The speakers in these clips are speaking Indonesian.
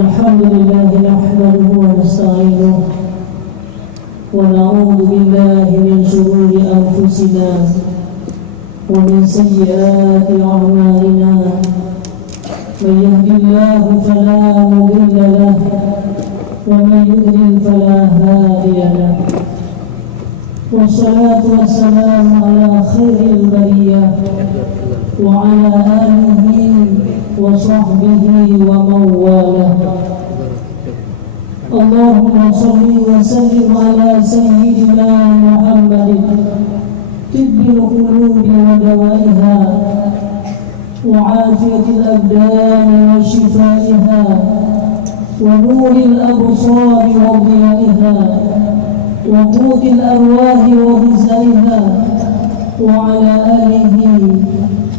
الحمد لله نحمده ونستعينه ونعوذ بالله من شرور أنفسنا ومن سيئات أعمالنا من يهد الله فلا مضل له ومن يضلل فلا هادي له والصلاة والسلام على خير البرية وعلى آله وصحبه ومن والاه. اللهم صل وسلم على سيدنا محمد طب القلوب ودوائها وعافية الأبدان وشفائها ونور الأبصار وضيائها وقوت الأرواح وغذائها وعلى آله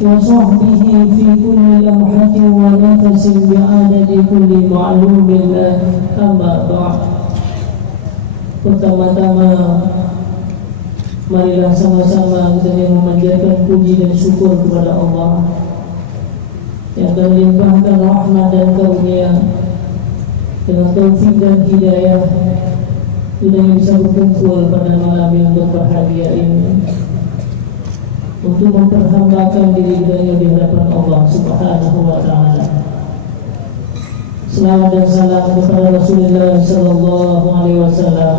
وصحبه في كل لمحة ونفس بعدد كل معلوم له. أما بعد. Pertama-tama marilah sama-sama kita memanjatkan puji dan syukur kepada Allah yang telah melimpahkan rahmat dan karunia dengan taufik dan hidayah kita bisa berkumpul pada malam yang berbahagia ini untuk memperhambakan diri kita di hadapan Allah Subhanahu wa taala. Selawat dan salam kepada Rasulullah sallallahu alaihi wasallam.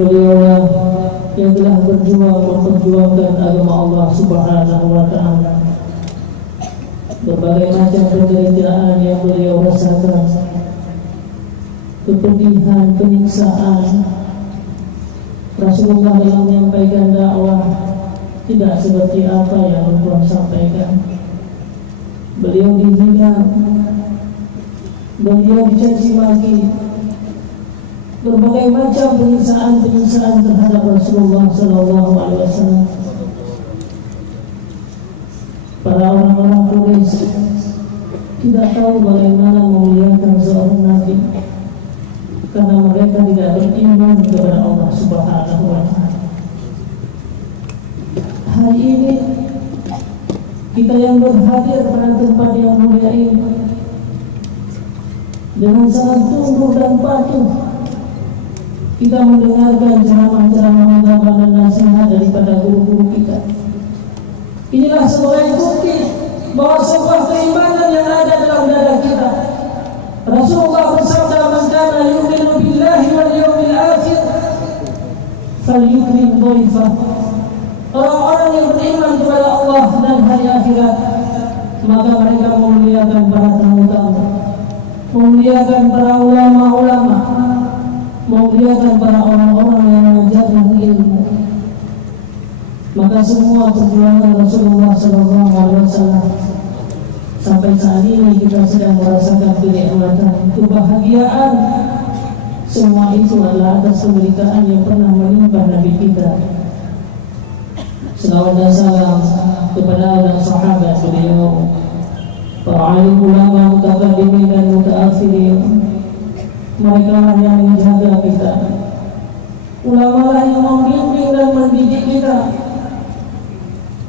Beliaulah yang telah berjuang memperjuangkan agama Allah Subhanahu wa taala. Berbagai macam penderitaan yang beliau rasakan, kepedihan, penyiksaan, Rasulullah dalam menyampaikan dakwah tidak seperti apa yang Rasulullah sampaikan. Beliau dihina, beliau dicaci maki, berbagai macam penyiksaan terhadap Rasulullah Sallallahu Alaihi Wasallam. Para orang-orang Quraisy tidak tahu bagaimana memuliakan seorang Nabi karena mereka tidak beriman kepada Allah Subhanahu wa taala. Hari ini kita yang berhadir pada tempat yang mulia ini dengan sangat tunduk dan patuh kita mendengarkan ceramah-ceramah agama dan nasihat daripada guru-guru kita. Inilah sebagai bukti bahwa sebuah keimanan yang ada dalam dada kita. Rasulullah bersabda, "Man kana yu'minu billahi wal yawmil akhir falyukrim dhaifah." Orang-orang yang beriman kepada Allah dan hari akhirat, maka mereka memuliakan para tamu-tamu, memuliakan para ulama-ulama, memuliakan para orang-orang yang mengajarkan ilmu. Maka semua perjuangan Rasulullah SAW sampai saat ini kita sedang merasakan kenikmatan, kebahagiaan. Semua itu adalah atas penderitaan yang pernah menimpa Nabi kita. Selawat dan salam kepada dan sahabat beliau, para alim ulama mutaqaddimin dan mutaakhirin. Mereka lah yang menjaga kita, ulama lah yang membimbing dan mendidik kita,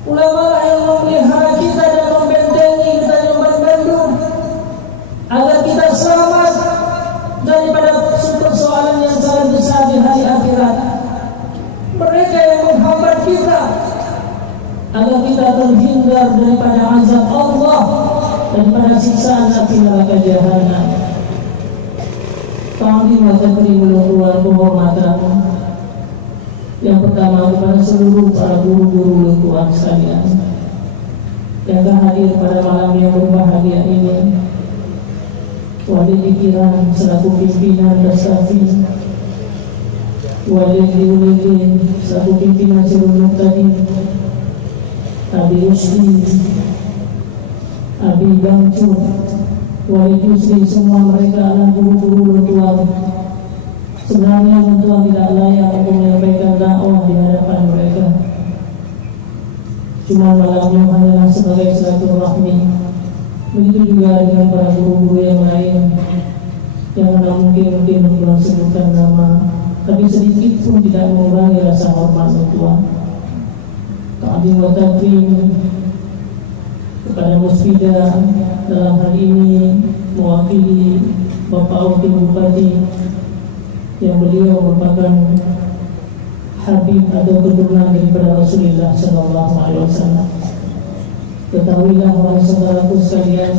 ulama lah yang memelihara kita dan membentengi kita di Bandung agar kita selamat daripada persoalan yang sangat besar di hari akhirat. Mereka yang menghambat kita agar kita terhindar daripada azab Allah, daripada siksaan api neraka jahanam. Ta'zim wa takrim Tuhan, penghormatan yang pertama kepada seluruh para guru-guru Tuhan sekalian yang hadir pada malam yang berbahagia ini. Wali pikiran selaku pimpinan Dasafi, Wali Diulidin selaku pimpinan Sirul tadi, Abi Rusdi, Abi Bangcun, Wali Yusri, semua mereka adalah guru-guru Tuhan. Sebenarnya Tuhan tidak layak untuk menyampaikan dakwah di hadapan mereka. Cuma malamnya hanyalah sebagai silaturahmi. Begitu juga dengan para guru-guru yang lain yang mana mungkin Tuhan sebutkan nama, tapi sedikit pun tidak mengurangi rasa hormat Tuhan. Ta'zim wa takrim kepada Musfida dalam hal ini mewakili Bapak Wakil Bupati yang beliau merupakan Habib atau keturunan daripada Rasulullah Sallallahu Alaihi Wasallam. Ketahuilah wahai saudaraku sekalian,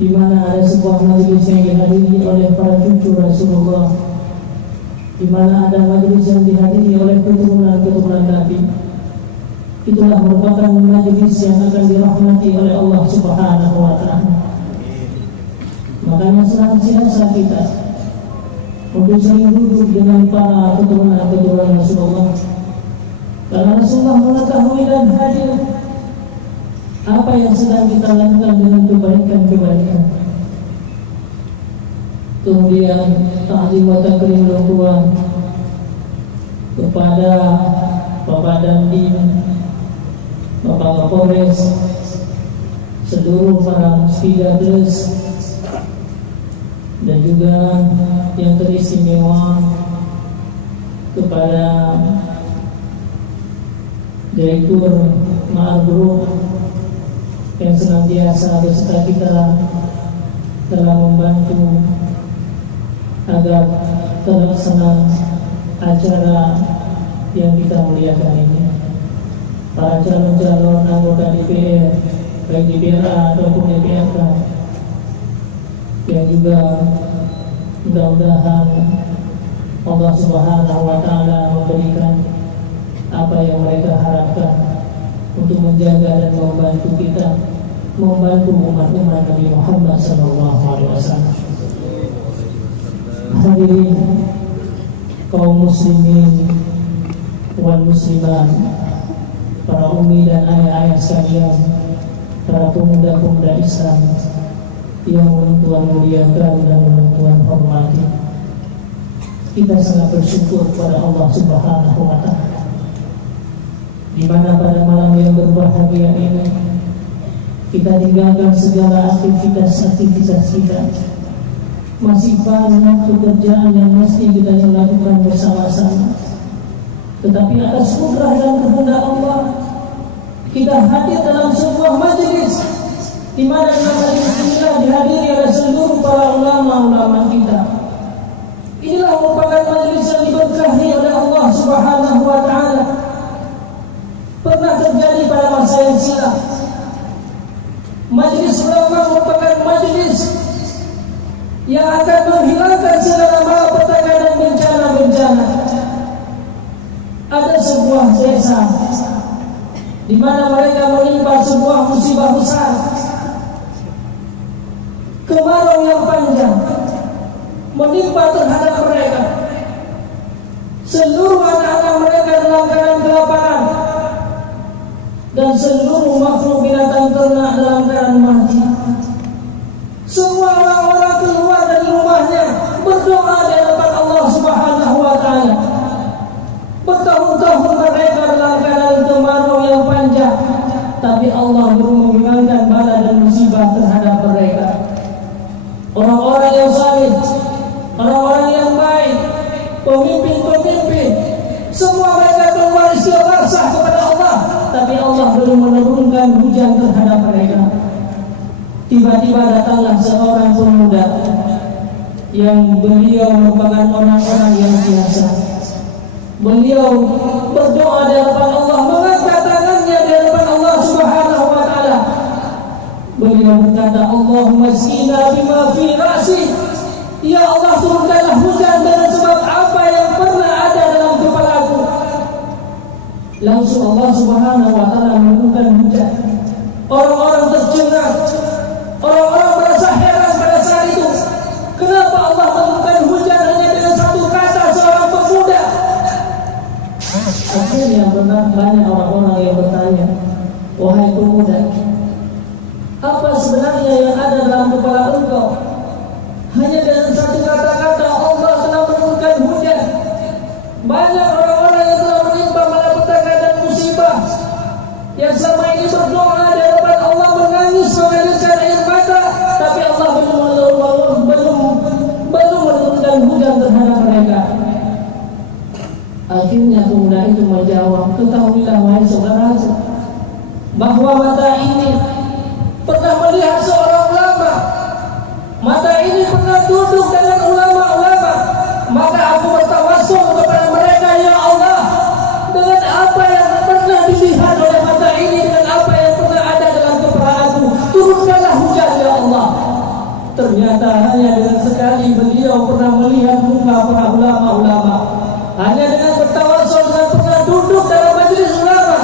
di mana ada sebuah majelis yang dihadiri oleh para cucu Rasulullah, di mana ada majelis yang dihadiri oleh keturunan Nabi, itulah merupakan majelis yang akan dirahmati oleh Allah Subhanahu wa Ta'ala. Makanya senantiasa kita untuk sering duduk dengan para keturunan Rasulullah, karena Rasulullah mengetahui dan hadir apa yang sedang kita lakukan dengan kebaikan-kebaikan. Kemudian ta'zim wa takrim tua kepada Bapak Dandim, Bapak Kapolres, seluruh para Musfida Plus, dan juga yang teristimewa kepada Direktur Ma'ar Group yang senantiasa beserta kita dalam membantu agar terlaksana acara yang kita muliakan ini. Para calon-calon anggota DPR, baik DPR ataupun DPRK, yang juga mudah-mudahan Allah Subhanahu wa Ta'ala memberikan apa yang mereka harapkan untuk menjaga dan membantu kita, membantu umat-umat Nabi Muhammad Sallallahu Alaihi Wasallam. Hadirin kaum muslimin wal muslimat, para umi dan ayah-ayah sekalian, para pemuda-pemuda Islam yang Tuhan muliakan dan Tuhan hormati, kita sangat bersyukur kepada Allah Subhanahu wa Ta'ala, di mana pada malam yang berbahagia ini kita tinggalkan segala aktivitas kita, masih banyak pekerjaan yang mesti kita lakukan bersama-sama, tetapi atas kudrah dan kehendak Allah kita hadir dalam sebuah majelis, di mana majelis inilah dihadiri oleh seluruh para ulama-ulama kita. Inilah merupakan majelis yang diberkahi oleh Allah Subhanahu wa Ta'ala. Pernah terjadi pada masa yang silam, majelis ulama merupakan majelis yang akan menghilangkan segala malapetaka dan bencana-bencana. Ada sebuah desa di mana mereka menimpa sebuah musibah besar, kemarau yang panjang menimpa terhadap mereka. Seluruh anak-anak mereka dalam keadaan kelaparan, dan seluruh makhluk binatang ternak dalam keadaan mati. Semua orang-orang keluar dari rumahnya berdoa di hadapan Allah Subhanahu wa Ta'ala. Bertahun-tahun mereka dalam keadaan kemarau yang panjang, tapi Allah belum menghilangkan bala dan musibah terhadap mereka. Orang-orang yang saleh, orang-orang yang baik, pemimpin-pemimpin, semua mereka keluar istighfar kepada Allah, tapi Allah belum menurunkan hujan terhadap mereka. Tiba-tiba datanglah seorang pemuda yang beliau merupakan orang-orang yang biasa. Beliau berdoa di hadapan Allah, mengangkat tangannya di hadapan Allah Subhanahu wa Ta'ala. Beliau berkata, Allahumma sqina bima fi ra'si. Ya Allah, turunkanlah hujan dengan sebab apa yang pernah ada dalam kepalaku. Langsung Allah Subhanahu wa Ta'ala menurunkan hujan. Orang-orang tercengang, orang-orang merasa heran pada saat itu. Kenapa Allah menurunkan hujan hanya dengan satu kata seorang pemuda? Akhirnya banyak orang-orang yang bertanya, wahai pemuda, apa sebenarnya yang ada dalam kepala engkau? Hanya dengan satu kata-kata Allah telah menurunkan hujan. Banyak orang-orang yang telah menimpa malapetaka dan musibah, yang selama ini berdoa di hadapan Allah, menangis mengalirkan air mata, tapi Allah belum menurunkan hujan terhadap mereka. Akhirnya pemuda itu menjawab, ketahuilah wahai saudaraku, bahwa mata ini ulama-ulama, hanya dengan bertawasul dan pernah duduk dalam majelis ulama,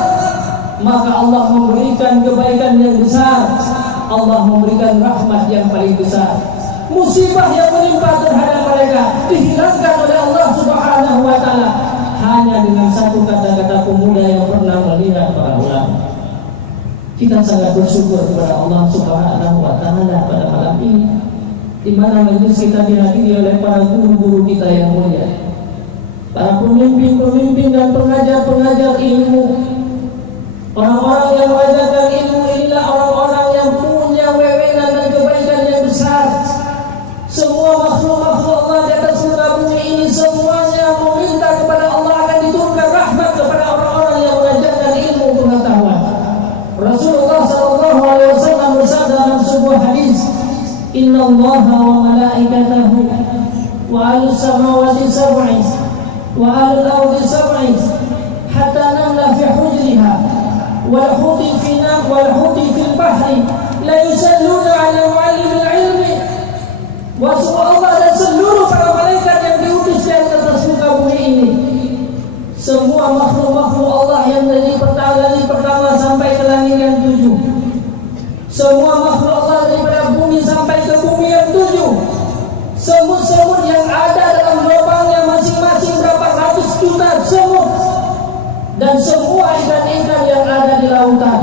maka Allah memberikan kebaikan yang besar, Allah memberikan rahmat yang paling besar. Musibah yang menimpa terhadap mereka dihilangkan oleh Allah Subhanahu wa taala hanya dengan satu kata-kata pemuda yang pernah melihat para ulama. Kita sangat bersyukur kepada Allah Subhanahu wa taala pada malam ini, di mana majelis kita dihadiri oleh para guru-guru kita yang mulia, para pemimpin-pemimpin dan pengajar-pengajar ilmu. Orang-orang yang mengajarkan ilmu inilah orang-orang yang punya wewenang dan kebaikan yang besar. Semua makhluk-makhluk Allah di atas muka bumi ini semuanya meminta kepada Allah akan diturunkan rahmat kepada orang-orang yang mengajarkan ilmu pengetahuan. Rasulullah sallallahu alaihi wasallam bersabda dalam sebuah hadis, "Innallaha wa malaikatahu wa ahlus samawati sab'in wa ahlul ardi sab'in hatta namla fi hujriha wal huti fil bahri la yusalluna ala muallimil ilmi." Waswa Allah dan seluruh para malaikat yang diutus di atas muka bumi ini, semua makhluk-makhluk Allah yang dari pertama sampai ke langit yang 7, semua makhluk Allah daripada bumi sampai ke bumi yang 7, semut-semut yang ada dalam lubangnya masing-masing berapa ratus juta semut, dan semua ikan-ikan yang ada di lautan,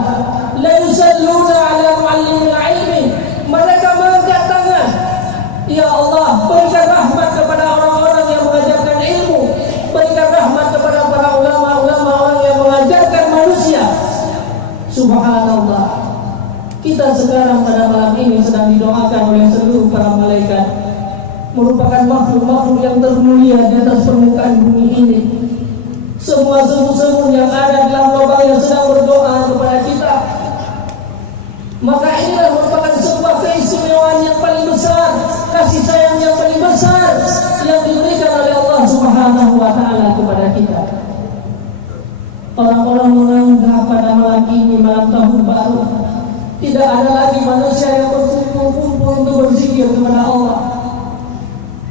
la yusalluna ala muallimil ilmi, mereka mengangkat tangan, ya Allah, berikan rahmat kepada orang-orang yang mengajarkan ilmu, berikan rahmat kepada para ulama-ulama orang yang mengajarkan manusia. Subhanallah, kita sekarang pada malam ini sedang didoakan oleh seluruh para malaikat, merupakan makhluk-makhluk yang termulia di atas permukaan bumi ini. Semua semut-semut yang ada dalam lubang yang sedang berdoa kepada kita. Maka inilah merupakan sebuah keistimewaan yang paling besar, kasih sayang yang paling besar yang diberikan oleh Allah Subhanahu wa taala kepada kita. Orang-orang menganggap pada malam ini malam tahun baru, tidak ada lagi manusia yang berkumpul-kumpul untuk berzikir kepada Allah.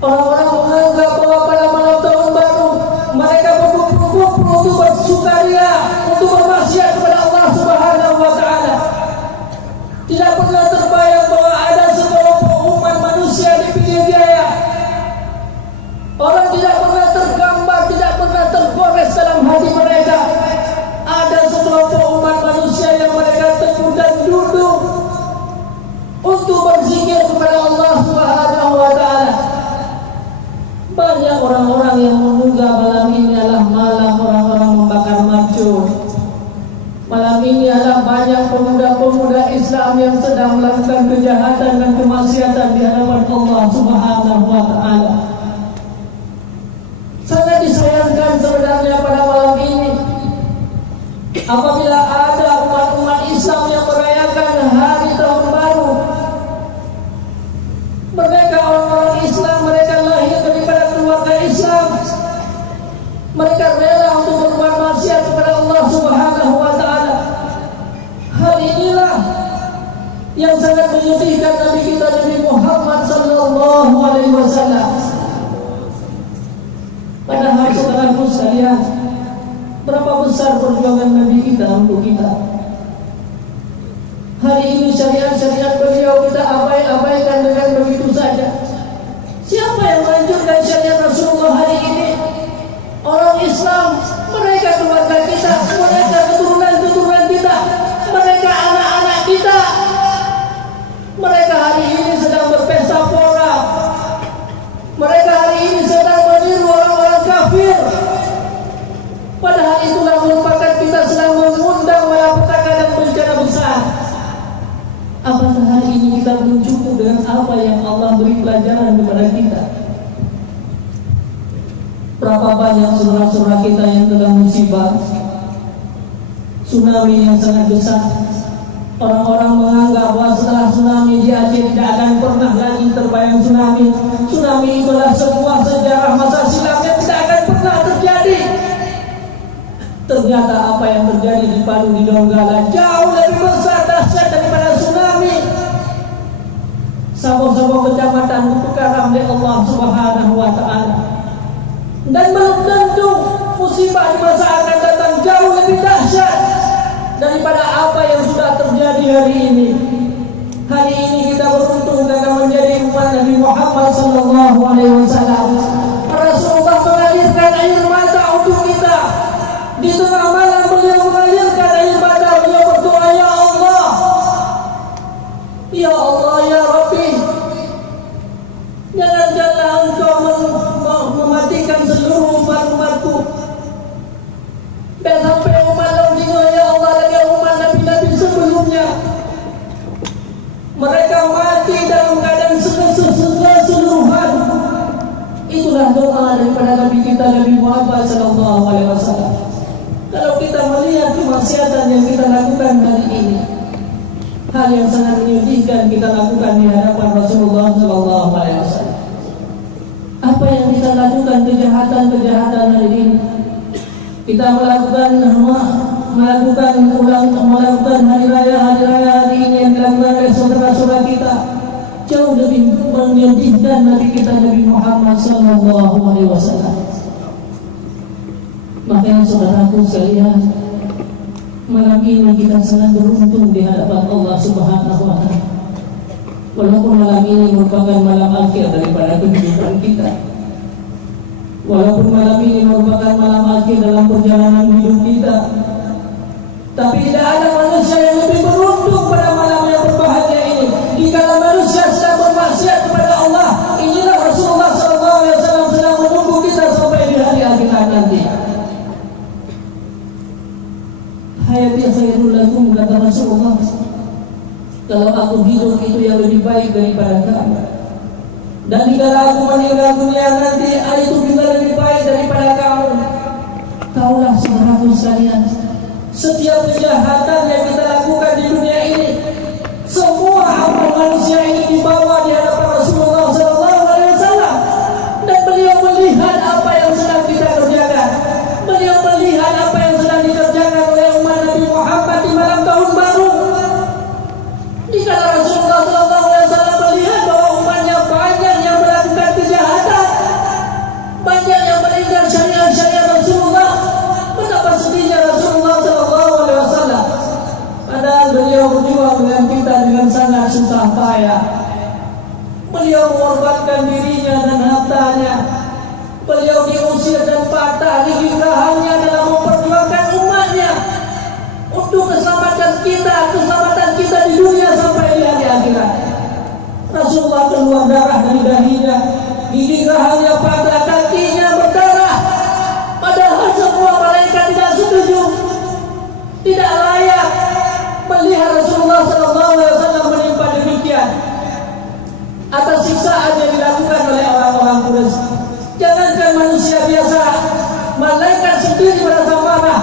Orang-orang menganggap bahwa pada malam tahun baru mereka berkumpul-kumpul untuk bersukaria, untuk bermaksiat kepada Allah Subhanahu wa taala. Tidak pernah terbayang bahwa ada sekelompok umat manusia di pinggir jaya. Orang tidak pernah tergambar, tidak pernah tergores dalam hati mereka. Ada sekelompok umat manusia yang mereka teguh dan duduk untuk berzikir kepada Allah Subhanahu wa taala. Banyak orang-orang yang menduga malam ini adalah malam orang-orang membakar macun. Malam ini adalah banyak pemuda-pemuda Islam yang sedang melakukan kejahatan dan kemaksiatan di hadapan Allah Subhanahu wa taala. Sangat disayangkan sebenarnya pada malam ini apabila ada umat-umat Islam yang merayakan hari tahun baru. Mereka orang-orang Islam, mereka lahir daripada keluarga Islam. Mereka rela untuk berbuat maksiat kepada Allah Subhanahu wa taala. Hal inilah yang sangat menyedihkan Nabi kita Nabi Muhammad sallallahu alaihi wasallam. Padahal saudaraku sekalian, berapa besar perjuangan Nabi kita untuk kita. Hari ini syariat-syariat beliau kita abaikan dengan begitu saja. Siapa yang melanjutkan syariat Rasulullah hari ini? Orang Islam, mereka keluarga kita, mereka keturunan-keturunan kita, mereka anak-anak kita. Mereka hari ini sedang berpesta pora. Mereka hari ini sedang meniru orang-orang kafir. Padahal itulah merupakan kita sedang mengundang malapetaka dan bencana besar. Apakah hari ini kita belum cukup dengan apa yang Allah beri pelajaran kepada kita? Berapa banyak saudara-saudara kita yang sedang musibah, tsunami yang sangat besar. Orang-orang menganggap bahwa setelah tsunami di Aceh tidak akan pernah lagi terbayang tsunami. Tsunami itulah sebuah sejarah masa silam yang tidak akan pernah terjadi. Ternyata apa yang terjadi di Palu di Donggala jauh lebih besar dahsyat daripada tsunami. Sabah-sabah kecamatan diperkaram oleh Allah Subhanahu wa taala. Dan belum tentu musibah di masa akan datang jauh lebih dahsyat daripada apa yang sudah terjadi hari ini. Hari ini kita beruntung karena menjadi umat Nabi Muhammad sallallahu alaihi wasallam. Rasulullah mengalirkan air mata untuk kita. Di tengah malam beliau mengalirkan air mata, beliau berdoa, ya Allah, ya Allah, ya Rabbi, janganlah engkau mematikan seluruh umat-umatku. Dan sampai umat lainnya, ya Allah, lagi umat Nabi-Nabi sebelumnya, mereka mati dalam keadaan keseluruhan. Itulah doa daripada Nabi kita, Nabi Muhammad sallallahu alaihi wasallam. Kalau kita melihat kemaksiatan yang kita lakukan hari ini, hal yang sangat menyedihkan kita lakukan di hadapan Rasulullah sallallahu alaihi wasallam. Apa yang kita lakukan, kejahatan-kejahatan hari ini, kita melakukan hari raya hari ini yang dilakukan oleh saudara-saudara kita, jauh lebih menyedihkan Nabi kita Nabi Muhammad sallallahu alaihi wasallam. Makanya saudaraku sekalian, malam ini kita sangat beruntung di hadapan Allah Subhanahu wa taala. Walaupun malam ini merupakan malam akhir daripada kehidupan kita, walaupun malam ini merupakan malam akhir dalam perjalanan hidup kita, tapi tidak ada manusia yang lebih beruntung pada malam yang berbahagia ini. Jika manusia sedang bermaksiat kepada Allah, inilah Rasulullah SAW sedang menunggu kita sampai di hari akhirat nanti. Hayati khairul lakum, kata Rasulullah, kalau aku hidup itu yang lebih baik daripada kamu. Dan jika aku meninggal dunia nanti, itu juga lebih baik daripada kamu. Kaulah saudaraku sekalian, setiap kejahatan yang kita lakukan di dunia ini, semua amal manusia ini dibawa di hadapan Rasulullah SAW, dan beliau melihat apa yang sedang kita kerjakan. Beliau melihat apa yang sedang dikerjakan oleh umat Nabi Muhammad di malam tahun baru. Jika Rasulullah SAW melihat bahwa umatnya banyak yang melakukan kejahatan, banyak yang melanggar syariat-syariat Rasulullah, betapa sedihnya Rasulullah SAW. Padahal beliau berjuang dengan kita dengan sangat susah payah. Beliau mengorbankan dirinya dan hartanya. Beliau diusir dan patah gigi gerahanya dalam memperjuangkan umatnya untuk keselamatan kita di dunia sampai di hari akhirat. Rasulullah keluar darah dari dahinya, gigi gerahanya patah, kakinya berdarah. Padahal semua malaikat tidak setuju, tidak layak melihat Rasulullah SAW menimpa demikian atas siksaan yang dilakukan oleh orang-orang Quraisy. Jangankan manusia biasa, malaikat sendiri merasa marah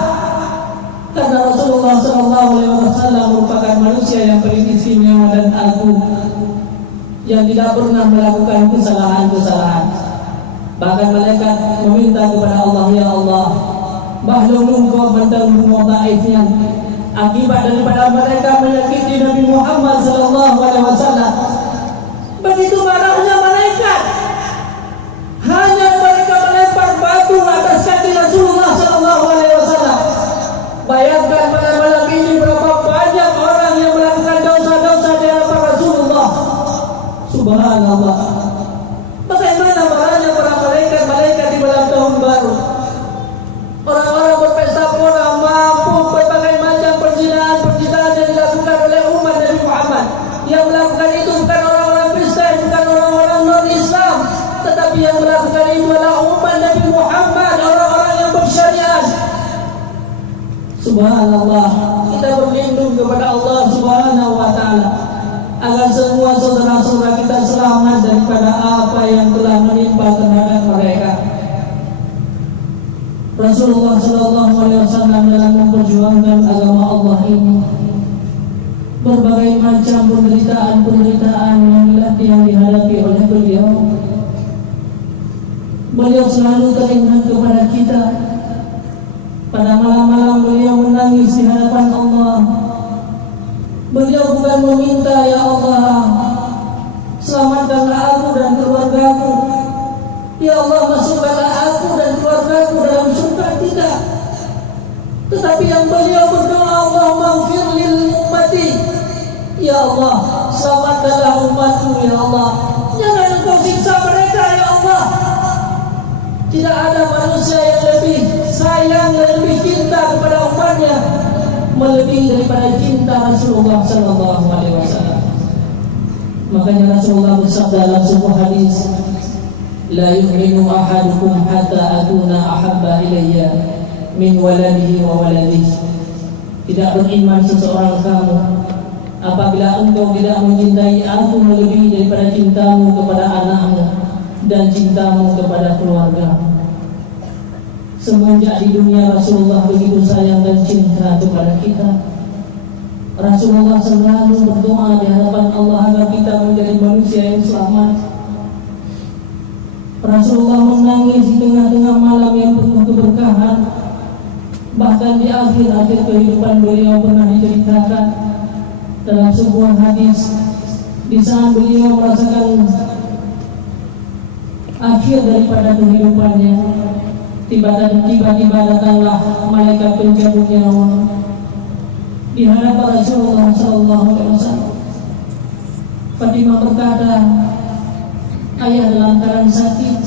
karena Rasulullah SAW merupakan manusia yang paling istimewa dan agung, yang tidak pernah melakukan kesalahan-kesalahan. Bahkan malaikat meminta kepada Allah, ya Allah, bahlul engkau menanggung taifnya akibat daripada mereka menyakiti Nabi Muhammad SAW. Begitu marahnya malaikat, hanya mereka melempar batu atas kaki Rasulullah SAW. Bayangkan pada malam ini berapa banyak orang yang melakukan dosa-dosa di hadapan Rasulullah. Subhanallah. Bagaimana marahnya para malaikat di malam tahun baru? Orang-orang berpesta pora, mampu berbagai macam perzinahan yang dilakukan oleh umat Nabi Muhammad. Yang melakukan itu bukan orang-orang Kristen, bukan orang-orang non-Islam, tetapi yang melakukan itu adalah umat Nabi Muhammad, orang-orang yang bersyariat. Subhanallah. Kita berlindung kepada Allah Subhanahu wa taala agar semua saudara-saudara kita selamat daripada apa yang telah menimpa terhadap mereka. Rasulullah SAW dalam memperjuangkan agama Allah ini, berbagai macam penderitaan yang dihadapi oleh beliau. Beliau selalu teringat kepada kita. Pada malam-malam beliau menangis di hadapan Allah. Beliau bukan meminta, ya Allah, selamatkanlah aku dan keluargaku. Ya Allah, masukkanlah aku dan Tetapi yang beliau berdoa, Allahumma ighfir lil ummati, ya Allah, selamatkanlah umatku ya Allah, jangan engkau siksa mereka ya Allah. Tidak ada manusia yang lebih sayang dan lebih cinta kepada umatnya melebihi daripada cinta Rasulullah sallallahu alaihi wasallam. Makanya Rasulullah bersabda dalam sebuah hadis, la yu'minu ahadukum hatta akuna ahabba ilayya min waladihi wa waladihi. Tidak beriman seseorang kamu apabila engkau tidak mencintai aku melebihi daripada cintamu kepada anakmu dan cintamu kepada keluarga. Semenjak di dunia Rasulullah begitu sayang dan cinta kepada kita. Rasulullah selalu berdoa di hadapan Allah agar kita menjadi manusia yang selamat. Rasulullah menangis di tengah-tengah malam yang penuh keberkahan. Bahkan di akhir-akhir kehidupan beliau pernah diceritakan dalam sebuah hadis, di saat beliau merasakan akhir daripada kehidupannya, tiba-tiba datanglah malaikat pencabut nyawa di hadapan Rasulullah SAW. Fatimah berkata, ayah dalam keadaan sakit,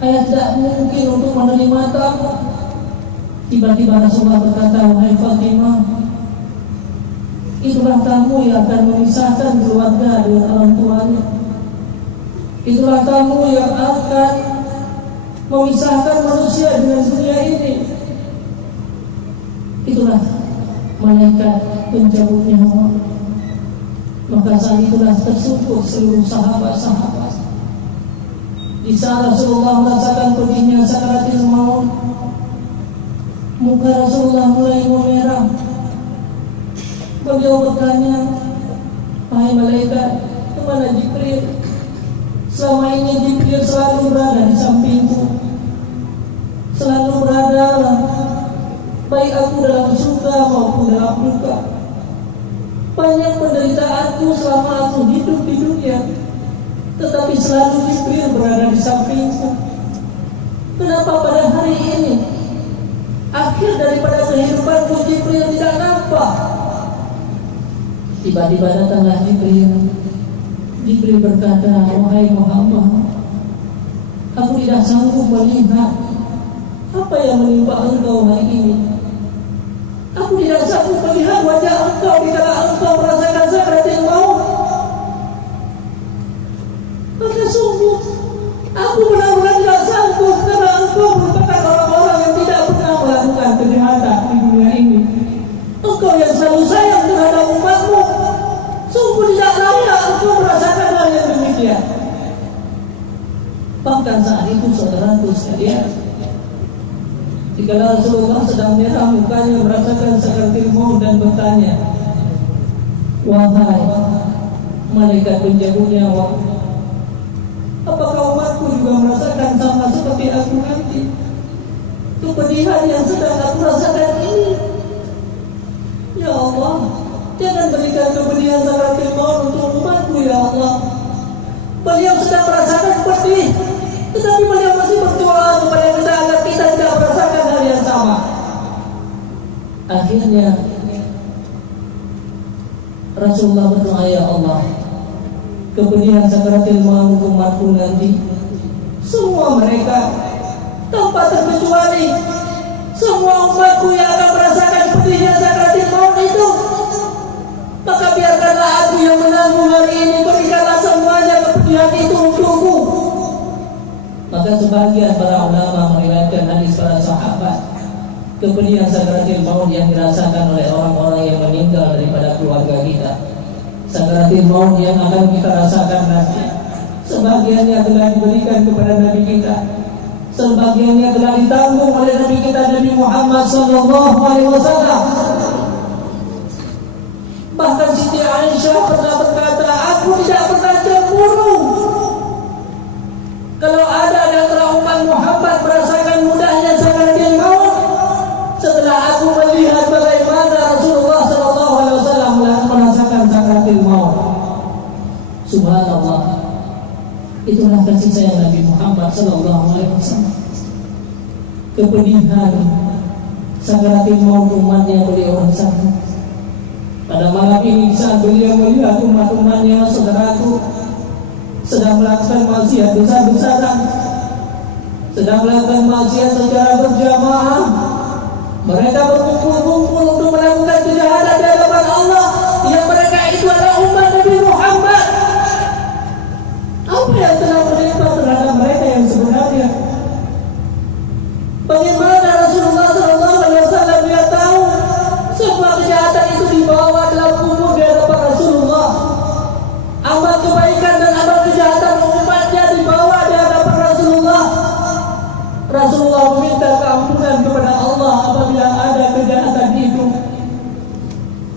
ayah tidak mungkin untuk menerima kamu. Tiba-tiba Rasulullah berkata, wahai Fatimah, itulah kamu yang akan memisahkan keluarga dengan orang tuanya. Itulah kamu yang akan memisahkan manusia dengan dunia ini. Itulah malaikat pencabut nyawa. Maka saat itulah tersungkur seluruh sahabat-sahabat. Di saat Rasulullah merasakan pedihnya sakaratul maut, muka Rasulullah mulai memerah. Beliau bertanya, wahai malaikat, kemana Jibril? Selama ini Jibril selalu berada di sampingku, selalu berada baik aku dalam suka maupun dalam duka. Banyak penderitaanku selama aku hidup di dunia, tetapi selalu Jibril berada di sampingku. Kenapa pada hari ini akhir daripada kehidupanku Jibril tidak nampak? Tiba-tiba datanglah Jibril. Jibril berkata, wahai Muhammad, aku tidak sanggup melihat apa yang menimpa engkau hari ini. Aku tidak sanggup melihat wajah engkau di kala engkau merasakan sakaratul maut. Maka sungguh aku benar-benar tidak sanggup, karena engkau merupakan orang-orang yang tidak pernah melakukan kejahatan di dunia ini. Engkau yang selalu sayang terhadap umatmu. Sungguh tidak layak engkau merasakan hal yang demikian. Bahkan saat itu saudaraku sekalian, jika Rasulullah sedang merah mukanya merasakan sakaratul maut dan bertanya, wahai malaikat pencabut nyawa, apakah umatku juga merasakan sama seperti aku nanti? Kepedihan yang sedang aku rasakan ini, ya Allah, jangan berikan kepedihan sakaratul maut untuk umatku ya Allah. Beliau sedang merasakan pedih, tetapi beliau masih berdoa kepada kita agar kita tidak merasakan hal yang sama. Akhirnya Rasulullah berdoa, ya Allah, kepedihan sakaratul maut umatku nanti, semua mereka tanpa terkecuali, semua umatku yang akan merasakan pedihnya sakaratul maut itu, maka biarkanlah aku yang menanggung hari ini, berikanlah semuanya kepedihan itu untukku. Maka sebagian para ulama meriwayatkan hadis para sahabat, kepedihan sakaratul maut yang dirasakan oleh orang-orang yang meninggal daripada keluarga kita, sakaratul maut yang akan kita rasakan nanti, sebagiannya telah diberikan kepada Nabi kita, sebagiannya telah ditanggung oleh Nabi kita Nabi Muhammad SAW. Bahkan Siti Aisyah pernah berkata, aku tidak pernah cemburu kalau ada di antara umat Muhammad merasakan mudahnya sakaratul maut setelah aku melihat bagaimana Rasulullah SAW merasakan sakaratul maut. Subhanallah, itulah kasih sayang Nabi Muhammad SAW. Kepedihan sakaratul maut umatnya beliau rasakan. Pada malam ini saat beliau melihat umat-umatnya saudaraku sedang melakukan maksiat besar-besaran, sedang melakukan maksiat secara berjamaah, mereka berkumpul-kumpul untuk melakukan kejahatan di hadapan Allah, yang mereka itu adalah umat Nabi Muhammad. Apa yang telah menimpa terhadap mereka yang sebenarnya? Bagaimana Rasulullah SAW dia tahu semua kejahatan itu dibawa dalam kubur di hadapan Rasulullah? Amal kebaikan dan amal kejahatan umatnya dibawa di hadapan Rasulullah. Rasulullah meminta keampunan kepada Allah apabila ada kejahatan itu.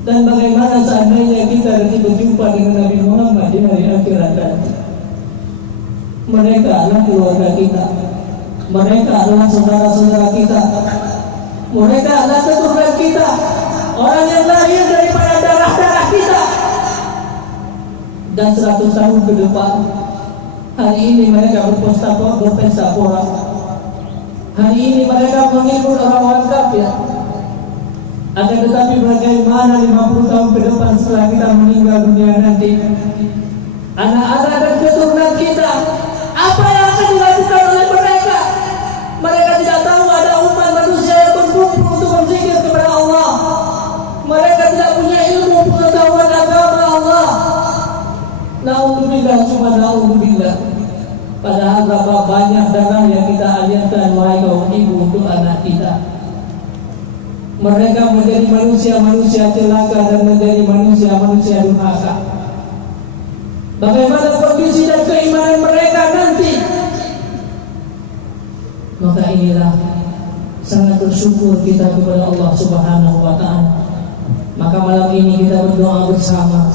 Dan bagaimana seandainya kita berjumpa dengan Nabi Muhammad di hari akhirat nanti? Mereka adalah keluarga kita, mereka adalah saudara-saudara kita, mereka adalah keturunan kita, orang yang lahir daripada darah-darah kita. Dan 100 tahun ke depan, hari ini mereka berpesta pora. Hari ini mereka menghibur orang-orang kafir. Akan tetapi bagaimana 50 tahun ke depan setelah kita meninggal dunia nanti? Anak-anak dan keturunan kita, apa yang akan dilakukan oleh mereka? Mereka tidak tahu ada umat manusia yang berkumpul untuk berzikir kepada Allah. Mereka tidak punya ilmu pengetahuan agama Allah. Na'udzubillah, cuma na'udzubillah. Padahal berapa banyak darah yang kita alirkan wahai kaum ibu untuk anak kita. Mereka menjadi manusia-manusia celaka dan menjadi manusia-manusia durhaka. Bagaimana kondisi dan keimanan mereka nanti? Maka inilah sangat bersyukur kita kepada Allah Subhanahu wa Ta'ala. Maka malam ini kita berdoa bersama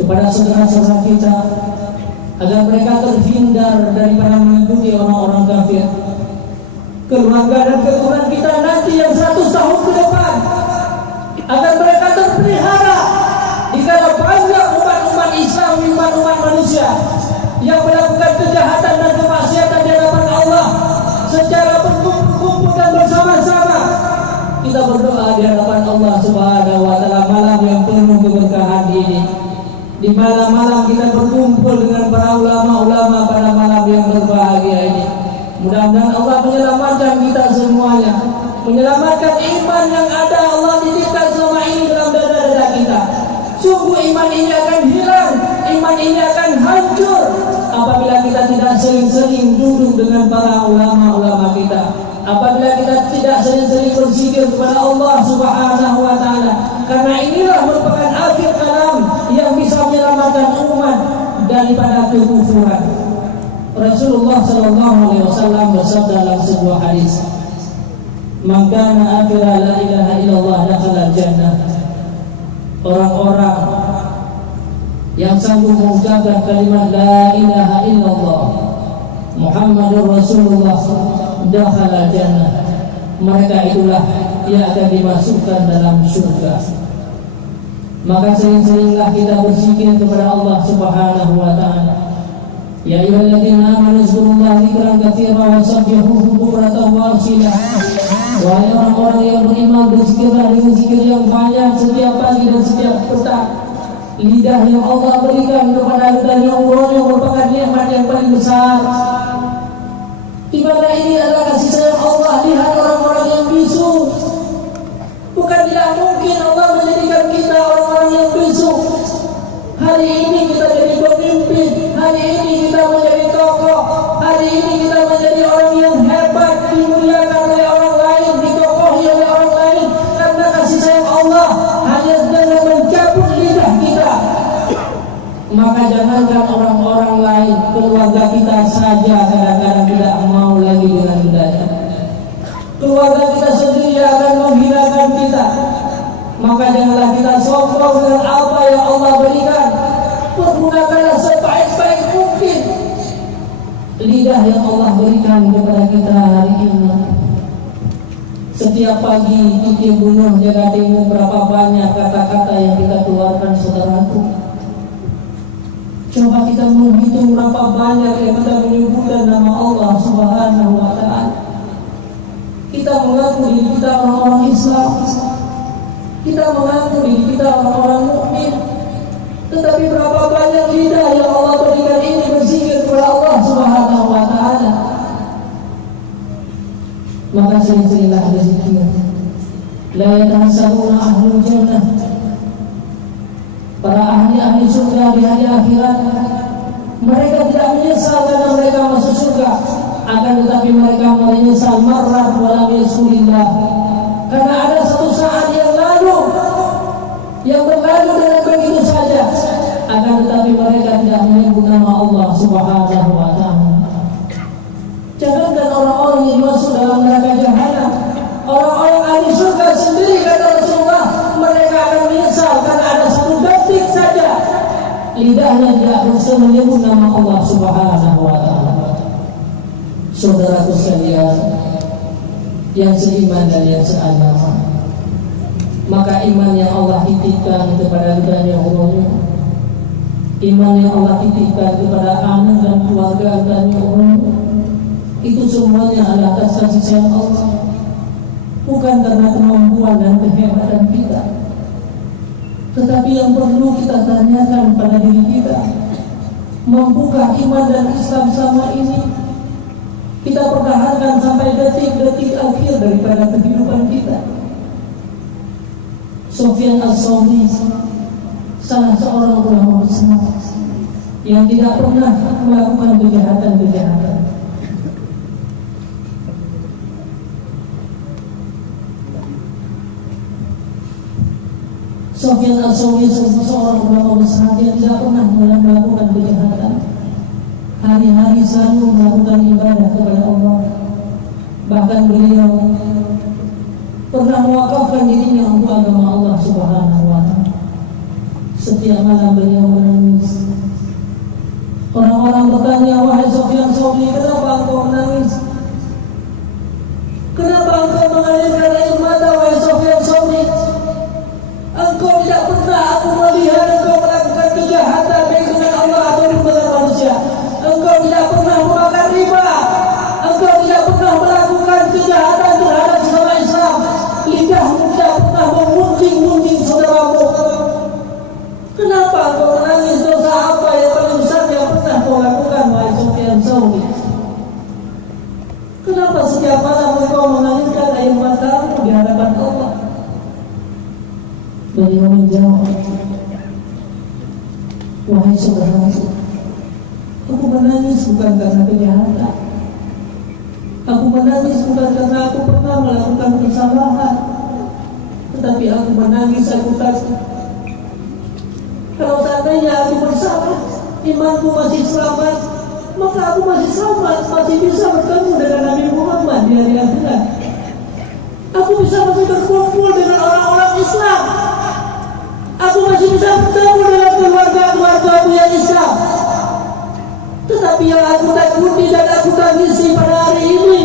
kepada saudara-saudara kita agar mereka terhindar daripada mengikuti orang-orang kafir. Keluarga dan keturunan kita nanti yang 100 tahun ke depan, agar mereka terpelihara dikala banyak umat-umat Islam, umat-umat manusia yang melakukan kejahatan dan kemaksiatan di hadapan Allah secara berkumpul-kumpul dan bersama-sama. Kita berdoa di hadapan Allah Subhanahu wa Ta'ala malam yang penuh keberkahan ini. Di malam-malam kita berkumpul dengan para ulama-ulama pada malam yang berbahagia ini. Mudah-mudahan Allah menyelamatkan kita semuanya, menyelamatkan iman yang ada Allah titipkan selama ini dalam dada-dada kita. Sungguh iman ini akan hilang, iman ini akan hancur apabila kita tidak sering-sering duduk dengan para ulama-ulama kita, apabila kita tidak sering-sering berzikir kepada Allah Subhanahu wa Ta'ala. Karena inilah merupakan akhir kalam yang bisa menyelamatkan umat daripada kekufuran. Rasulullah sallallahu alaihi wasallam bersabda dalam sebuah hadis, "Man kana akhira la ilaha illallah dakhala jannah." Orang-orang yang sanggup mengucapkan kalimat la ilaha illallah Muhammadur Rasulullah dakhala jannah, mereka itulah yang akan dimasukkan dalam surga. Maka sering-seringlah kita berzikir kepada Allah Subhanahu wa Ta'ala. Ya ayyuhalladzina amanu zkurullaha dzikran katsiran wa sabbihuhu bukratan wa asila. Wahai orang-orang yang beriman, berzikirlah dengan zikir yang banyak setiap pagi dan setiap petang. Lidah yang Allah berikan kepada kita yang merupakan nikmat yang paling besar. Di mana ini adalah kasih sayang Allah. Lihat orang-orang yang bisu. Bukan tidak mungkin Allah menjadikan kita orang-orang yang bisu. Hari ini kita jadi pemimpin, hari ini kita menjadi tokoh, hari ini kita menjadi orang yang hebat, dimuliakan oleh orang lain, ditokohi oleh orang lain karena kasih sayang Allah hanya dengan mencabut lidah kita. Maka jangankan orang-orang lain, keluarga kita saja kadang-kadang tidak mau lagi dengan lidahnya. Keluarga kita sendiri akan menghinakan kita. Maka janganlah kita sombong dengan apa yang Allah berikan. Pergunakanlah sebaik-baik mungkin lidah yang Allah berikan kepada kita hari ini. Setiap pagi kita bunuh jaga tengok berapa banyak kata-kata yang kita keluarkan, saudaraku. Coba kita menghitung berapa banyak yang kita menyebutkan nama Allah Subhanahu wa Ta'ala. Kita mengaku diri kita orang-orang Maka sering-seringlah berzikir. La yatahasabuna ahlul jannah, para ahli-ahli surga di hari akhirat, mereka tidak menyesal karena mereka masuk surga, akan tetapi mereka menyesal marrat walam yasulillah, karena ada satu saat yang berlalu dengan begitu saja, akan tetapi mereka tidak menyebut nama Allah Subhanahu wa ta'ala. Jangankan orang-orang yang masuk dalam neraka jahanam, orang-orang ahli surga sendiri, kata Rasulullah, mereka akan menyesal karena ada satu detik saja lidahnya tidak bisa menyebut nama Allah Subhanahu wa ta'ala. Saudaraku sekalian yang seiman dan yang seagama, maka iman yang Allah titipkan kepada kita yang Allah, iman yang Allah titipkan kepada anak dan keluarga dan yang Allah, itu semuanya adalah atas kasih sayang Allah, bukan karena kemampuan dan kehebatan kita. Tetapi yang perlu kita tanyakan pada diri kita, mampukah iman dan Islam selama ini kita pertahankan sampai detik-detik akhir daripada kehidupan kita? Sufyan Ats-Tsauri, salah seorang ulama besar yang tidak pernah melakukan kejahatan-kejahatan. Sufyan Ats-Tsauri seorang ulama besar yang tidak pernah melakukan kejahatan. Hari-hari selalu melakukan ibadah kepada Allah. Bahkan beliau pernah mewakafkan dirinya untuk agama Allah Subhanahu wa ta'ala. Setiap malam beliau menangis. Orang-orang bertanya, wahai Sufyan Ats-Tsauri, kenapa engkau menangis? Kenapa engkau mengalirkan air mata, wahai Sufyan Ats-Tsauri? Engkau tidak pernah aku melihat engkau melakukan kejahatan baik dengan Allah atau dengan manusia. Engkau tidak pernah memakan riba. Engkau tidak pernah melakukan kejahatan terhadap sesama Islam. Lidahmu tidak pernah memunting-munting saudaramu. Kenapa engkau menangis? Dosa apa yang paling besar yang pernah kau lakukan, wahai Sufyan Ats-Tsauri? Kenapa setiap malam engkau mengalirkan air matamu di hadapan Allah? Beliau menjawab, wahai saudaraku, aku menangis bukan karena kejahatan. Aku menangis bukan karena aku pernah melakukan kesalahan, tetapi aku menangis, aku takut kalau seandainya aku bersalah, imanku masih selamat, maka aku masih selamat, masih bisa bertemu dengan Nabi Muhammad di hari akhirat. Aku bisa masih berkumpul dengan orang-orang Islam. Aku masih bisa bertemu dengan keluarga-keluargaku yang Islam. Tetapi yang aku takuti dan aku tangisi pada hari ini,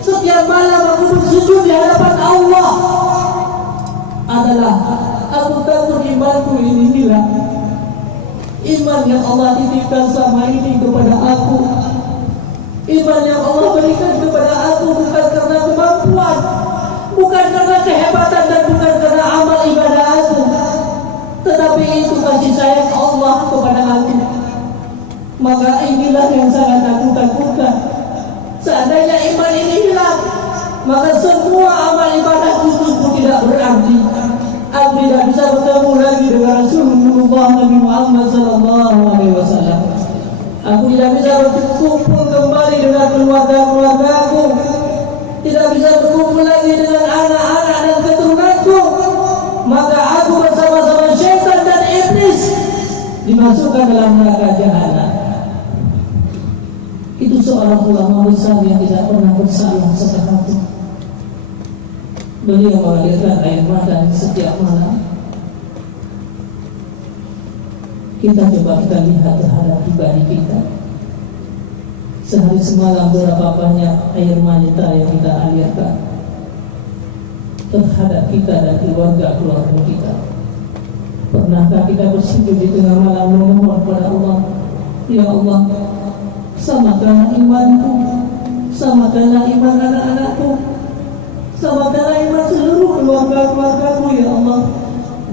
setiap malam aku bersujud di hadapan Allah, adalah aku takut imanku ini hilang. Iman yang Allah titipkan selama ini kepada aku, iman yang Allah berikan kepada aku bukan karena kemampuan, bukan karena kehebatan, dan bukan karena amal ibadah aku, tetapi itu kasih sayang Allah kepada aku. Maka inilah yang sangat aku takutkan. Seandainya iman ini hilang, maka semua amal ibadahku itu tidak berarti. Aku tidak bisa bertemu lagi dengan Rasulullah Nabi Muhammad SAW. Aku tidak bisa berkumpul kembali dengan keluarga-keluargaku, tidak bisa berkumpul lagi dengan anak-anak dan keturunanku. Maka aku bersama-sama syaitan dan iblis dimasukkan dalam neraka jahanam. Itu seorang ulama besar yang tidak pernah bersalah sekali. Beliau mengalirkan air mata setiap malam. Kita lihat terhadap pribadi kita. Sehari semalam berapa banyak air mata yang kita alirkan terhadap kita dan keluarga-keluarga kita. Pernahkah kita bersujud di tengah malam memohon kepada Allah, ya Allah, samakanlah imanku, samakanlah iman anak-anakku, samakanlah iman seluruh keluarga-keluargaku, ya Allah.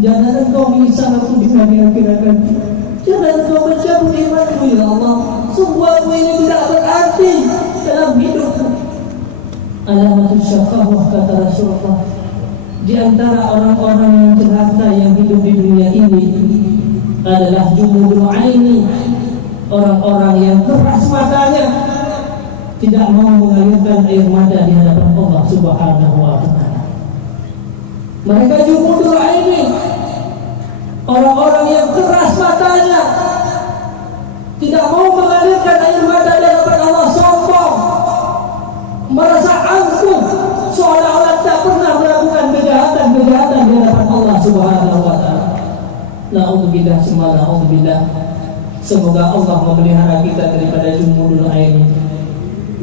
Jangan Engkau menyiksa aku di hari akhirat nanti. Jangan Engkau mencabut imanku, ya Allah. Semuaku ini tidak berarti dalam hidupku. alamatul syaqawah, kata Rasulullah. Di antara orang-orang yang celaka yang hidup di dunia ini adalah jumudul aini, orang-orang yang keras matanya, tidak mau mengalirkan air mata di hadapan Allah Subhanahu wa ta'ala. Mereka jumudul aini, orang-orang yang keras matanya, tidak mau mengalirkan air mata di hadapan Allah, sombong, merasa angkuh, seolah-olah tak pernah melakukan kejahatan di hadapan Allah Subhanahu wa ta'ala. Na'udzubillah, semua na'udzubillah. Semoga Allah memelihara kita daripada jumudul aini,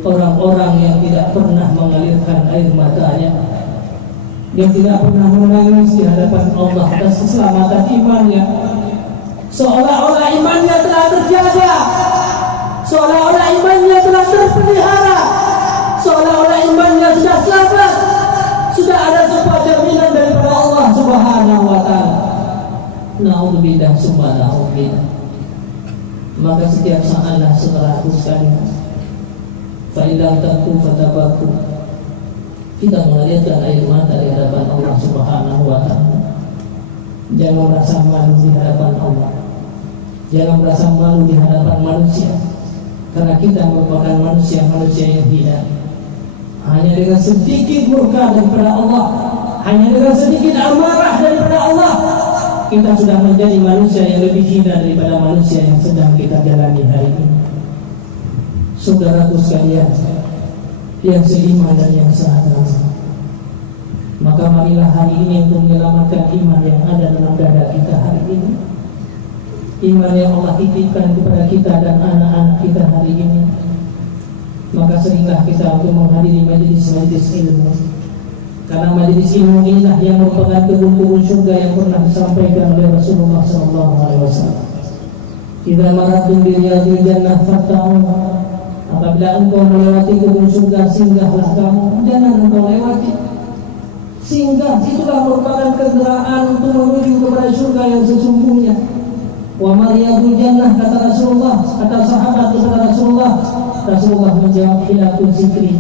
orang-orang yang tidak pernah mengalirkan air matanya, yang tidak pernah menangis di hadapan Allah atas keselamatan imannya, seolah-olah imannya telah terjaga, seolah-olah imannya telah terpelihara, seolah-olah imannya sudah selamat, sudah ada sebuah jaminan daripada Allah Subhanahu wa ta'ala. Na'udzubillah, summa na'udzubillah. Maka setiap saatlah 100 kali fa'ilam taku fatabaku, kita mengalirkan air mata di hadapan Allah Subhanahu wa ta'ala. Jangan merasa malu di hadapan Allah, jangan merasa malu di hadapan manusia, karena kita merupakan manusia yang hina. Hanya dengan sedikit murka daripada Allah, hanya dengan sedikit amarah daripada Allah, kita sudah menjadi manusia yang lebih hina daripada manusia yang sedang kita jalani hari ini. Saudaraku sekalian yang seiman dan yang seagama, maka marilah hari ini untuk menyelamatkan iman yang ada dalam dada kita hari ini, iman yang Allah titipkan kepada kita dan anak-anak kita hari ini. Maka seringlah kita untuk menghadiri majelis-majelis ilmu, karena majelis ilmu inilah yang merupakan kebun-kebun surga yang pernah disampaikan oleh Rasulullah SAW. Idza maratum bi riyadil jannah fatta'u, apabila engkau melewati kebun surga, singgahlah kamu. Jangan engkau lewati, singgah. Itulah merupakan kendaraan untuk menuju kepada surga yang sesungguhnya. Wa mariyadul jannah, kata Rasulullah, kata sahabat kepada Rasulullah menjawab, hilakul zikri.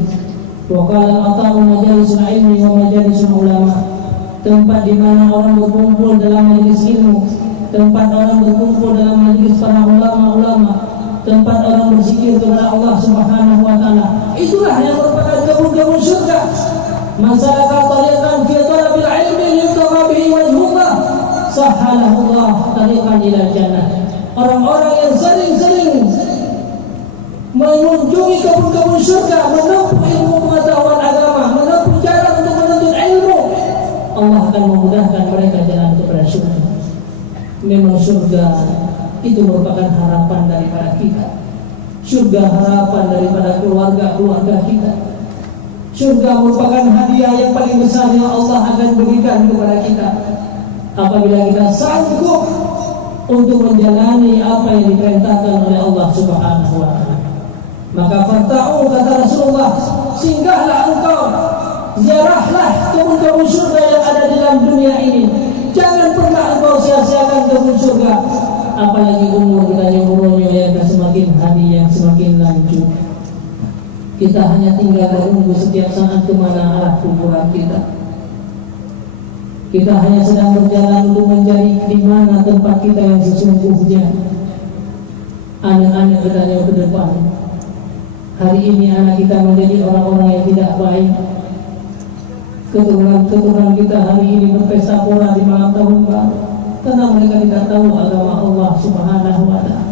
Wa qala ata'u majalisul ilmi wa majalisul ulama, tempat di mana orang berkumpul dalam majelis ilmu, tempat orang berkumpul dalam majelis para ulama-ulama, tempat orang berzikir kepada Allah Subhanahu wa ta'ala. Itulah yang merupakan kebun-kebun surga. Masyarakat tariqan fi talabil ilmi yutara bihi wajhullah, sahalahullah tariqan ila jannah. Orang-orang yang sering-sering mengunjungi kebun-kebun surga, menempuh ilmu pengetahuan agama, menempuh jalan untuk menuntut ilmu, Allah akan memudahkan mereka jalan kepada surga. Memang surga itu merupakan harapan daripada kita. Surga harapan daripada keluarga kita. Surga merupakan hadiah yang paling besar yang Allah akan berikan kepada kita apabila kita sanggup untuk menjalani apa yang diperintahkan oleh Allah Subhanahu wa ta'ala. Maka farta'u, kata Rasulullah, singgahlah engkau, ziarahlah kebun-kebun surga yang ada di dalam dunia ini. Jangan pernah engkau sia-siakan kebun surga. Apalagi umur kita yang umurnya yang semakin hari yang semakin lanjut, kita hanya tinggal menunggu setiap saat kemana arah kuburan kita. Kita hanya sedang berjalan untuk mencari di mana tempat kita yang sesungguhnya. Anak-anak kita yang ke depan, hari ini anak kita menjadi orang-orang yang tidak baik. Keturunan kita hari ini berpesta pora di malam tahun baru, karena mereka tidak tahu agama Allah Subhanahu wa ta'ala,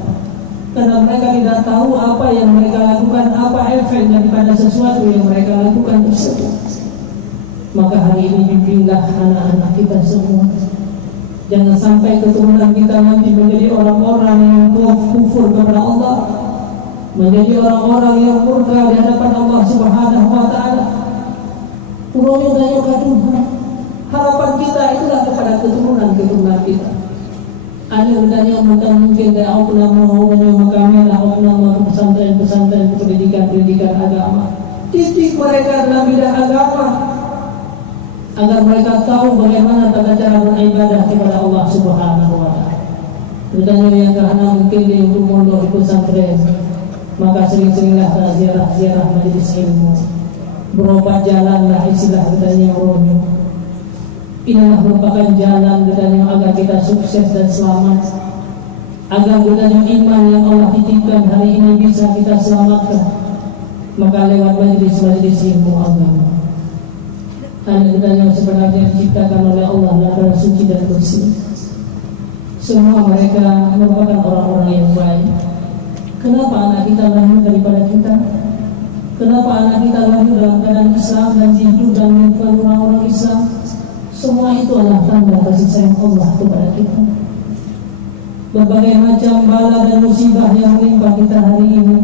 karena mereka tidak tahu apa yang mereka lakukan, apa efek daripada sesuatu yang mereka lakukan tersebut. Maka hari ini bimbinglah anak-anak kita semua, jangan sampai keturunan kita nanti menjadi orang-orang yang kufur kepada Allah, menjadi orang-orang yang murka di hadapan Allah Subhanahu wa ta'ala. Harapan kita itulah kepada keturunan kita. Ada yang mungkin dari nama pesantren pendidikan agama. Didik mereka dalam bidang agama agar mereka tahu bagaimana tata cara beribadah kepada Allah Subhanahu wa ta'ala. Terutama yang karena mungkin di pondok pesantren, maka sering-seringlah ziarah majelis ilmu. berobat jalanlah istilah katanya orang. Inilah merupakan jalan katanya agar kita sukses dan selamat, agar katanya iman yang Allah titipkan hari ini bisa kita selamatkan. Maka lewat majelis-majelis ilmu agama, anak kita yang sebenarnya diciptakan oleh Allah adalah suci dan bersih. Semua mereka merupakan orang-orang yang baik. Kenapa anak kita lahir daripada kita? Kenapa anak kita lahir dalam keadaan Islam dan hidup dan lingkungan orang-orang Islam? Semua itu adalah tanda kasih sayang Allah kepada kita. Berbagai macam bala dan musibah yang menimpa kita hari ini,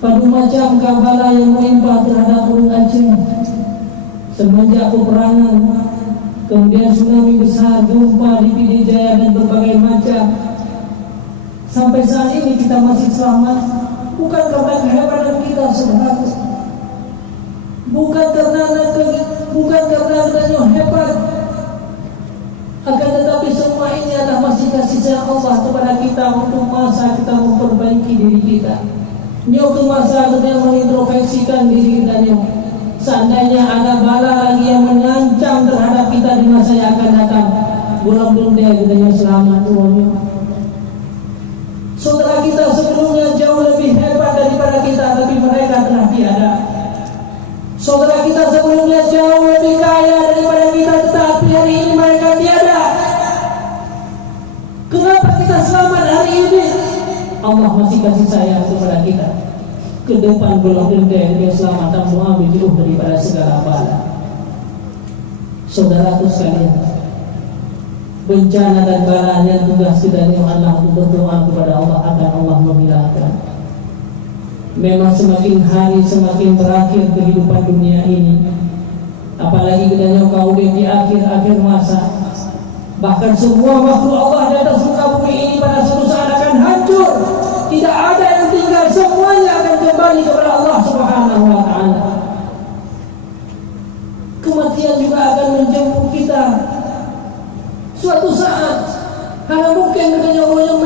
padu macam bala yang menimpa terhadap Gunung Aceh semenjak peperangan, kemudian tsunami besar, gempa di Pidijaya dan berbagai macam. Sampai saat ini kita masih selamat, bukan karena kehebatan kita sebenarnya, bukan karena adanya hebat, akan tetapi semua ini adalah masih kasih sayang Allah kepada kita untuk masa kita memperbaiki diri kita. Ini untuk masa kita mengintrospeksikan diri kita. Seandainya ada bala lagi yang mengancam terhadap kita di masa yang akan datang, belum dia katanya selamat semuanya. Saudara kita sebelumnya jauh lebih hebat daripada kita, tapi mereka telah tiada. Saudara kita sebelumnya jauh lebih kaya daripada kita, tetapi hari ini mereka tiada. Kenapa kita selamat hari ini? Allah masih kasih sayang kepada kita. Ke depan belum ada keselamatan muamil jauh daripada segala bala. Saudaraku sekalian, bencana dan balanya tugas kita ini Allah untuk berdoa kepada Allah agar Allah menghilangkan. Memang semakin hari semakin berakhir kehidupan dunia ini, apalagi kita kaum di akhir-akhir masa. Bahkan semua makhluk Allah di atas muka bumi ini pada suatu saat akan hancur. Tidak ada yang tinggal, semuanya akan kembali kepada Allah Subhanahu wa ta'ala. Kematian juga akan menjemput kita suatu saat. Karena mungkin katanya orang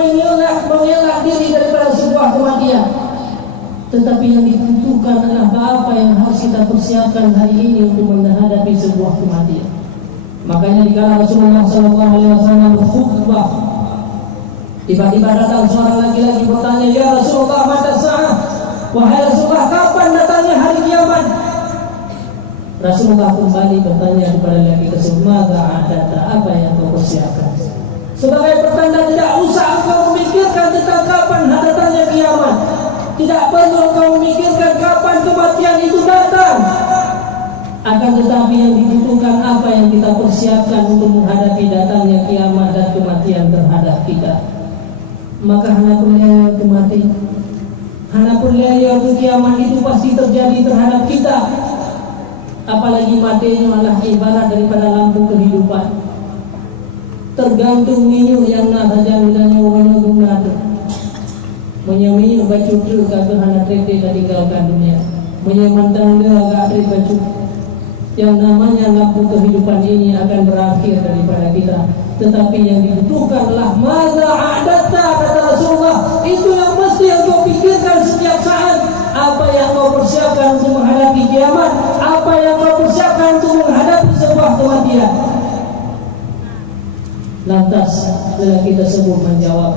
mengelak diri daripada sebuah kematian. Tetapi yang dibutuhkan adalah apa yang harus kita persiapkan hari ini untuk menghadapi sebuah kematian. Makanya dikala Rasulullah SAW berkhutbah, tiba-tiba datang seorang laki-laki bertanya, "Ya Rasulullah, mata sa'ah?" Wahai Rasulullah, kapan datangnya hari kiamat? Rasulullah kembali bertanya kepada laki tersebut, "Maka ada apa yang kau persiapkan?" Sebagai pertanda tidak usah engkau memikirkan tentang kapan datangnya kiamat. Tidak perlu engkau memikirkan kapan kematian itu datang. Akan tetapi yang dibutuhkan apa yang kita persiapkan untuk menghadapi datangnya kiamat dan kematian terhadap kita. Maka hanapun itu mati, hanapun itu kiamat itu pasti terjadi terhadap kita. Apalagi matinya adalah ibarat daripada lampu kehidupan. Tergantung minyak yang nak saja minyak orang guna tu. Menyamai baju tu kata hana trete dah tinggalkan dunia. Menyamantang dia agak trete baju. Yang namanya lampu kehidupan ini akan berakhir daripada kita. Tetapi yang dibutuhkanlah maza a'datta, kata Rasulullah. Itu yang mesti yang kau pikirkan setiap saat. Apa yang kau persiapkan untuk menghadapi kiamat, apa yang kau persiapkan untuk menghadapi sebuah kematian. Lantas lelaki tersebut menjawab,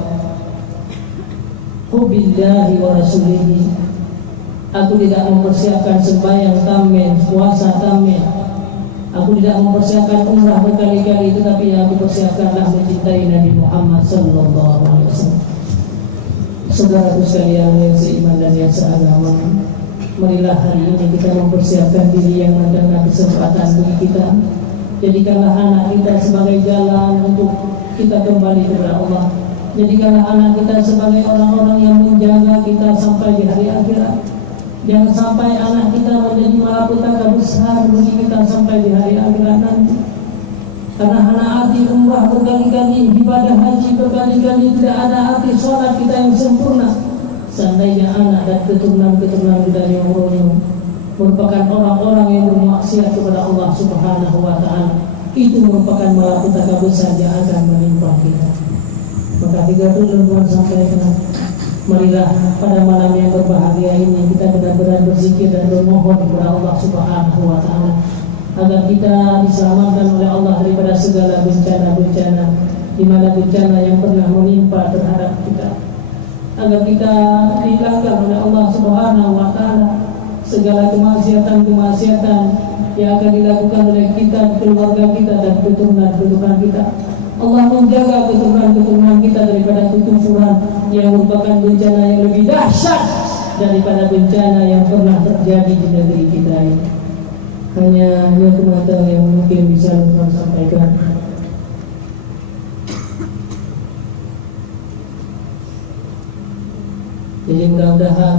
"Hubbillahi wa rasulihi." Aku tidak mempersiapkan sembahyang tamen, puasa tamen. Aku tidak mempersiapkan umrah berkali-kali, tetapi yang aku persiapkanlah mencintai Nabi Muhammad sallallahu alaihi wasallam. Saudaraku sekalian yang seiman dan yang seagama, marilah hari ini kita mempersiapkan diri yang ada kesempatan bagi kita. Jadikanlah anak kita sebagai jalan untuk kita kembali kepada Allah. Jadikanlah anak kita sebagai orang-orang yang menjaga kita sampai di hari akhirat. Jangan sampai anak kita menjadi malapetaka besar bagi kita sampai di hari akhirat nanti. Karena anak arti umrah berkali-kali, ibadah haji berkali-kali, tidak ada arti sholat kita yang sempurna. Seandainya anak dan keturunan-keturunan kita yang merupakan orang-orang yang bermaksiat kepada Allah Subhanahu wa ta'ala, itu merupakan malapetaka besar yang akan menimpa kita. Maka 3 Tuhan sampaikan, Marilah pada malam yang berbahagia ini kita benar-benar berzikir dan bermohon kepada Allah Subhanahu wa taala agar kita diselamatkan oleh Allah daripada segala bencana-bencana, di mana bencana yang pernah menimpa terhadap kita, agar kita dihilangkan oleh Allah Subhanahu wa taala segala kemaksiatan-kemaksiatan yang akan dilakukan oleh kita, keluarga kita dan keturunan-keturunan kita. Allah menjaga keturunan-keturunan kita daripada kekufuran yang merupakan bencana yang lebih dahsyat daripada bencana yang pernah terjadi di negeri kita ini. Hanya kematan yang mungkin bisa Lukman sampaikan. Jadi mudah-mudahan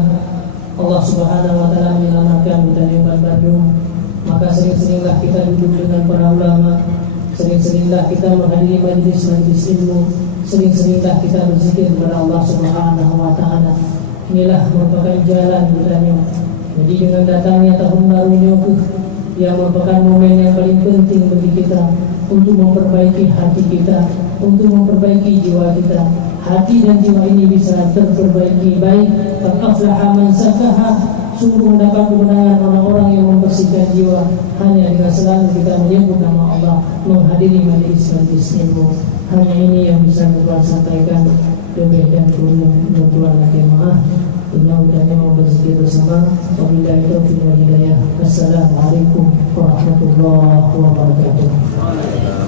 Allah Subhanahu wa taala menyelamatkan hutan Leman Bandung. Maka sering-seringlah kita duduk dengan para ulama, sering-seringlah kita menghadiri majlis-majlis ilmu, sering-seringlah kita berzikir kepada Allah Subhanahu wa taala. Inilah merupakan jalan bertanya. Jadi dengan datangnya tahun baru ini yang merupakan momen yang paling penting bagi kita untuk memperbaiki hati kita, untuk memperbaiki jiwa kita. Hati dan jiwa ini bisa terperbaiki baik. Aflaha man zakaha, sungguh mendapat kemenangan orang-orang yang membersihkan jiwa hanya dengan selalu kita menyebut nama Allah, menghadiri majlis-majlis ilmu. Hanya ini yang bisa Tuhan sampaikan. Lebih dan kurang Tuhan lagi maaf. Inna udahnya mau berzikir bersama. Wabillahi taufiq wal hidayah. Assalamualaikum warahmatullahi wabarakatuh.